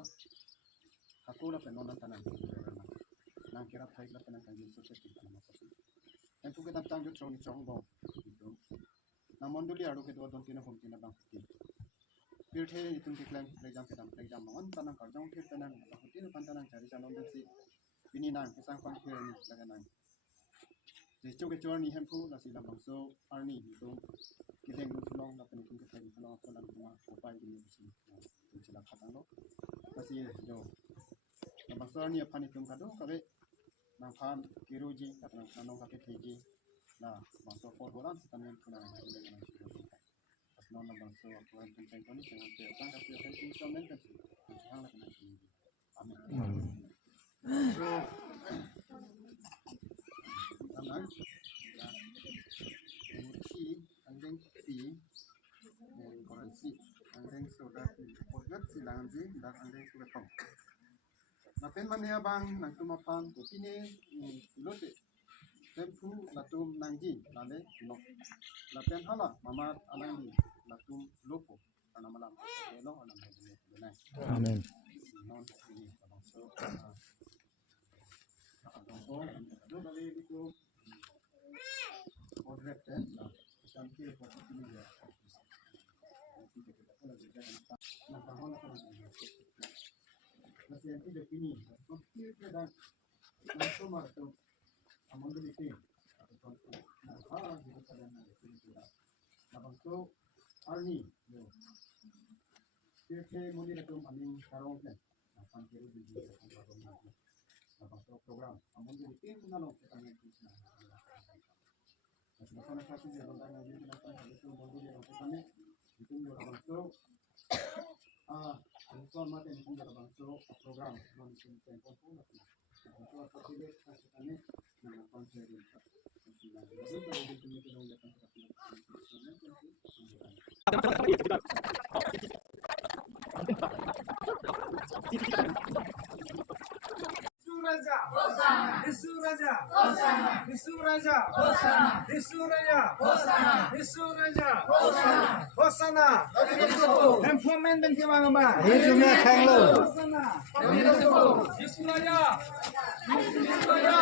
na aku la penonan tanan nang kira thai la penan kan yesus se kita nama pasi en tu kita tang jo chong bo itu na monduli aru ke do don tina hom tina bang ki pir the itun ki klan exam mon tanan ka jong pir tanan la hotin pan tanan cari calon dan si ini nang kisang kon pir ni laga nang je chu ke chor ni hem pu la si la bang so arni itu kita yang tulong la pen kun ke thai tulong ko la ma ko pai ni si sila khatang lo masih jo na bang so arni apani tum ka do ka be nang phan kiruji atau nang ka ke keji na bang so ko bolan tamen kuna ni le nang si non na bang so ko an pen pen ni dengan te tang ka pe pen instrument kan si hang la kana si amen so aman si anjing si koran si anjing sudah podgat si lanji dan anjing sudah kom na pen man ya bang nang tumapan to tine lote tempu latum nangji lale no la pen hala mama alangi latum lopo karena malam elo alam benar amen non ini bang so do bali itu podgat na sampai po ini ya na kahon na masih yang tidak ini mungkin ada langsung marto among the team atau na ha gitu pada na ini sudah na bangso arni yo kira muli na tum aming karong na pan kero di karong na bangso program among the team na lo kita ngayon na Masih na kasi dia ronda na din na pan itu muli na kami itu yo bangso ang so natin kung bangso program non tempo po na so at pili kasi kami na pang-share din sa sila. Kasi daw dito nito daw yata sa Raja, Hosana. Yesus Raja, Hosana. Yesus Raja, Hosana. Yesus Raja, Hosana. Yesus Raja, Hosana. Hosana. Employment dan kemana? Hidupnya kanglo. Hosana. Yesus Raja. Yesus Raja.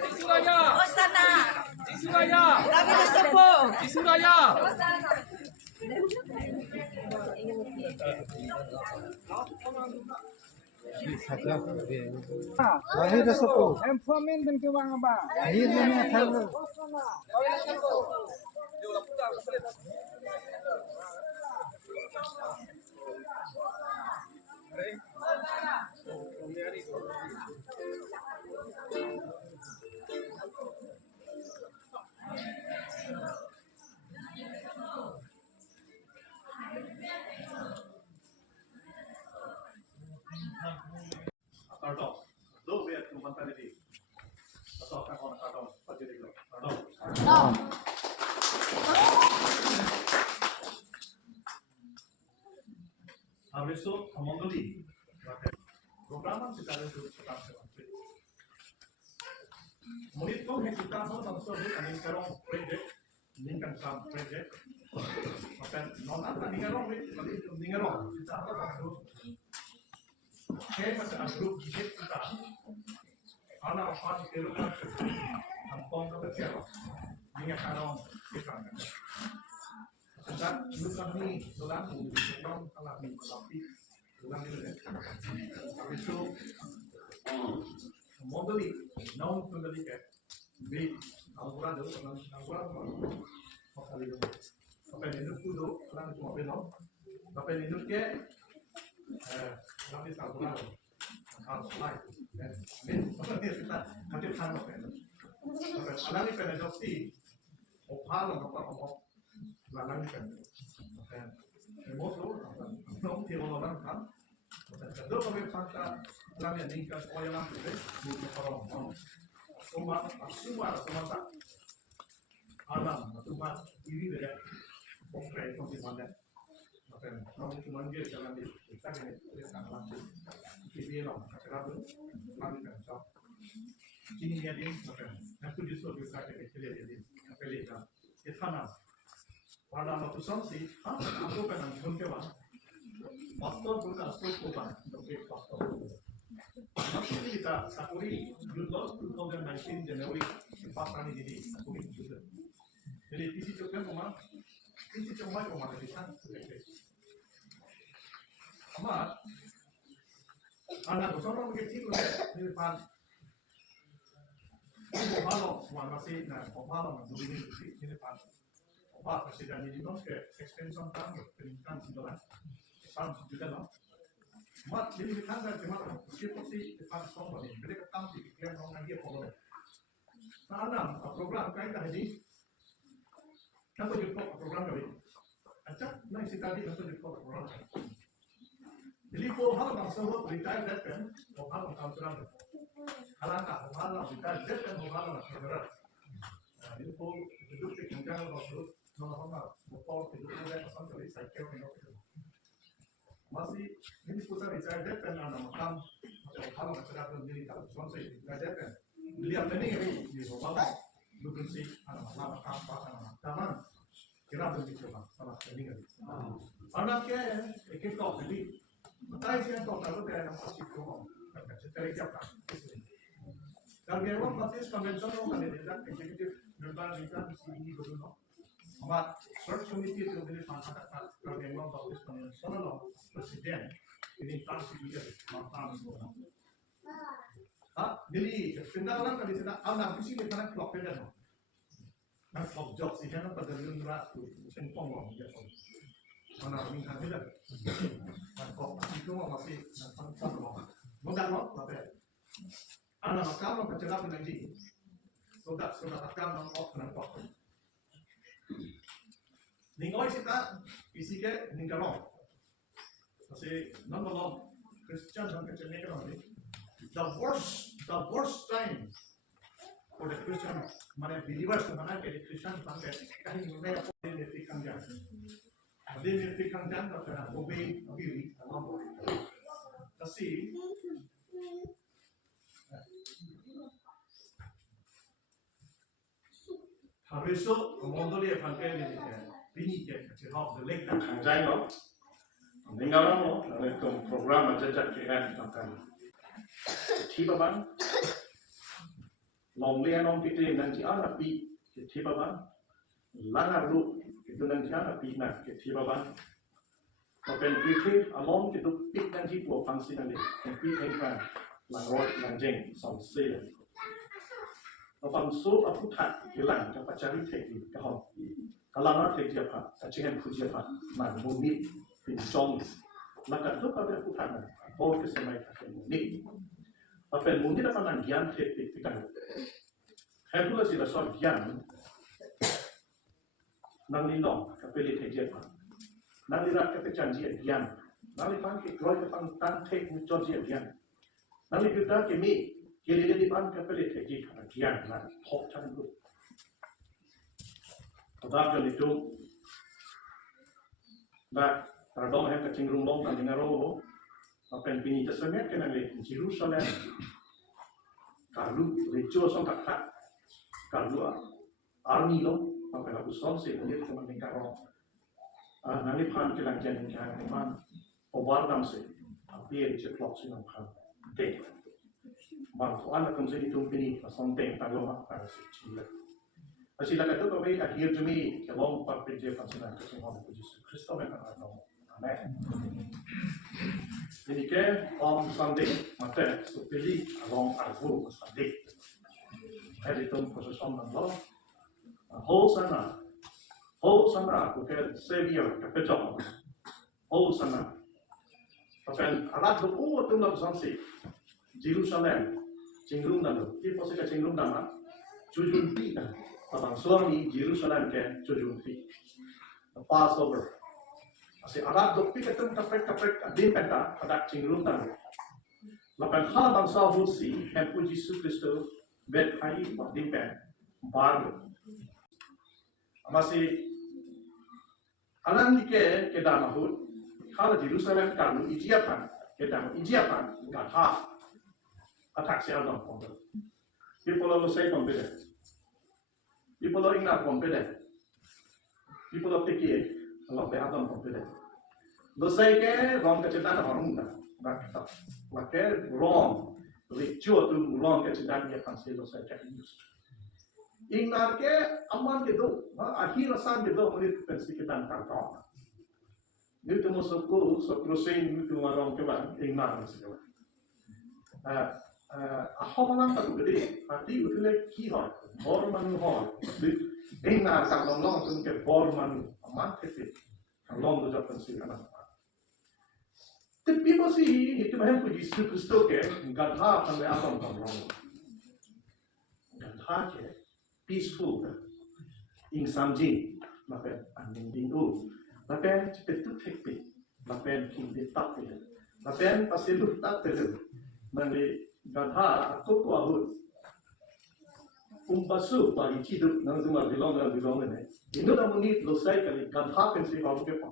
Yesus Raja. Hosana. Yesus Raja. Kami berseru. Yesus Raja. Lahir sepuh. Employment dan kemana? Hidupnya kanglo. Karton, do biar cuma tadi atau kakon karton pasti dulu. Karton. Habis itu Mondoli. Program sekarang itu sekarang. Murid kau yang kita tahu langsung di sekarang project, lingkan sam project. Maka nona tadi ngerong, tadi ngerong. Kita tahu langsung. Oke, macam grup kita. Anak apa sih kalau kampung kecil, ini kalau kita kan. Kita bukan ni, bukan kalau ni tapi bukan ni. Habis itu modeli, non modeli ke, B, angguran dulu, angguran apa lagi? Apa ini dulu, orang cuma belum. Apa ini dulu ke? Nanti satu lagi, harus naik. Ini kita nanti tanya kan. Anak ini kan adopsi, opal apa anak ini kan. Emosi, non tiada orang kan. Kalau kami pasang kami ini kan orang itu bukan orang. Semua tak. Alam, semua ini dia konkret konti mana. Kalau cuma dia jalan di kita ini langsung dia loh kerana kami kan so ini dia ni aku justru bisa kecil dia pilih kan itu mana pada waktu samsi aku kan anggun ke bang pastor bukan strukturan untuk pastor. Maksudnya kita Sakuri Judul 2019 Januari empat kali jadi Sakuri Judul. Jadi visi cuma rumah kita. Amat anak bersama begitu di depan. Kalau masih kalau di depan. Presiden ini dong ke extension kan peningkatan sebelas juga loh. Mat jadi kan dari cuma seperti depan sekolah ini, jadi ketang sih pikiran orang dia boleh. Nah, program kain tadi, kan tuh juga program kali. Acak, nah isi tadi kan tuh juga program. Jadi kalau hal bangsa itu retire debt kan, kalau hal bangsa halangkah, hal retire debt kan, hal bangsa jadi kalau hidup di kengkang kalau normal, kalau hidup mulai pasang kali saya kira masih ini pusat retire debt kan ada makam hal masyarakat sendiri kalau sponsor retire debt kan lihat ini di bawah bukan sih ada makam apa taman kira begitu bang salah ini kan anaknya ikut kok jadi mata sih yang kok kalau dia masih kok cerita siapa kalau dia orang pasti konvensional kan dia eksekutif member kita di sini dulu amat search committee itu dari pantai kalau dia orang pasti konvensional presiden ini transisi mantan jadi pindah orang kan di sana anak di sini karena klub beda no nah klub job sih kan pada lembra tuh sengkong loh dia anak ini kan beda nah klub itu masih pantai loh mudah loh tapi anak makam bercerita dengan dia sudah takkan nongkok kenapa ningoi kita isi ke ningkalong masih nongkolong Christian dan kecenderungan ini the worst time for the Christian mana believers mana ke Christian sampai kahit mereka pun dipikirkan karena obey diri kasi Habisuk kemudian dia pakai ini ke cerita the lake dan kanjai lo, tinggal orang lo, itu program macam kan tentang tiba bang, lomlian om kita nanti anak pi tiba bang, langar lu itu nanti anak pi nak tiba bang, tapi kita alom kita pik nanti buat fungsi nanti, pi kan langrot lanjeng samsel. Bang so aku tak hilang dapat cari teknik kau kalau nak teknik apa acikan puji apa man muni pinjong maka tu pada aku tak boleh kesemai tak muni apa muni dapat nanggian teknik kita hebat sih dasar gian nang lindong kapeli teknik apa nang lirat kepejanji gian nang lipan ke kau kepan tan teknik janji gian nang lihat kami jadi pan kapeli teknik gian lah hok cang tu. Tetapi itu, dah teradong yang kecing rumbong dan dengar roh, apa yang pini tersemet kena le Jerusalem, kalau ritual sang tak, kalau army lo, apa yang aku sonsi punya cuma dengar roh, nanti pan kelang jangan jangan pan, pewarnam se, tapi dia ceklok sih nampak, deh. Bangsa anak konsep itu pini sampai tanggung apa sih? Masih lagi tu kami akhir jumi kalau empat PJ pasangan kesemua Yesus Kristus yang akan amen. Jadi ke on Sunday mata supili along arbu Sunday. Hari itu posisi Allah. Hosanna aku ke Savior ke pejam. Hosanna. Tapi alat tu tu nak sampai Jerusalem. Cenderung dan dia posisi cenderung dan jujur tidak. Abang suami Jerusalem ke jujur tidak. Passover. Asyik Arab dok pikir kapret din peta ada cenderung dan. Lapan hal bangsa Rusi yang puji Yesus Kristus berkai din pen baru. Masih alam dike ke damahut. Kalau Jerusalem kamu ijiapan ke dalam ijiapan gata. Attack siya lang po. People are say confident. People are not confident. People are picky. Allah be atom confident. Dosa ke rom ke cedan orang muda. Maka rom, ritual tu rom ke cedan dia pansi dosa ke use. Ingnar ke aman ke do, akhir asan ke do murid pansi kita tangkap. Ni tu masuk ko, so prosein ni tu orang ke bang, ingnar masuk ke bang. Ahomalan tak gede, hati utile ki hal, bor manu hal. Ingnar tak long tu ke bor manu aman ke te, long tu jatuh pansi anak. Tapi masih itu macam puji Yesus Kristus ke gadha sampai apa orang. Gadha ke peaceful ke, insan jin, maka aning dingu, maka cepat tu tekpi, maka kini tak tu, maka pasti lu tak tu, nanti gadha aku kuahut, basu bagi hidup nang semua bilong ni. Ini dah mungkin selesai kali gadha pensi baru ke apa.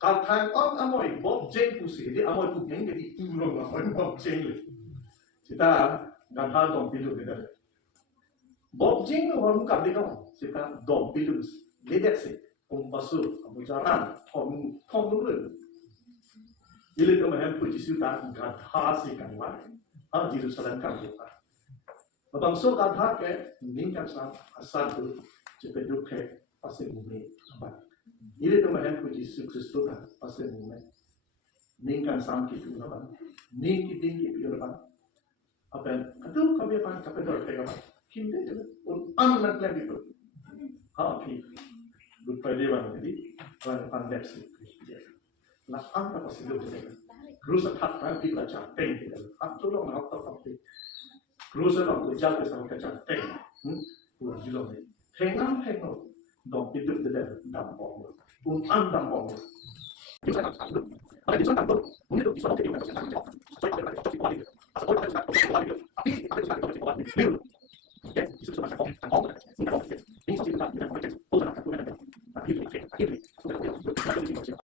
Kalau tang on amoy bob jeng pusi, di amoy punyeng jadi turun amoy bob jeng le. Kita gadha dom pilu kita. Bob jeng orang muka dia kita dom pilu, ledet se, basu, jaran, thong dulu. Jadi kita mahu puji sudah gadha se kan lah, Jerusalem kan kita. Bangsa gadha ke mingkat sang asal tu, cepat duke pasal bumi. Ini tu macam puji Yesus Kristus kan pasal ni, ningkan sampai tu apa, ningki apa, katu kami apa dor tega apa, kita je, anak lagi tu, okay, lupa dia mana jadi, pandai sih, nak apa pasal tu je, kerusak hak kan kita cakap kita, hak tu orang apa tapi, kerusak orang tu jaga sama kita cakap, buat jual ni, hengang. Dom hidup dia dampong, dampong. Kita nak tahu, ada di sana tahu, mungkin tu di sana kita nak tahu. Tapi ada di sana tahu, tapi ada di sana tahu.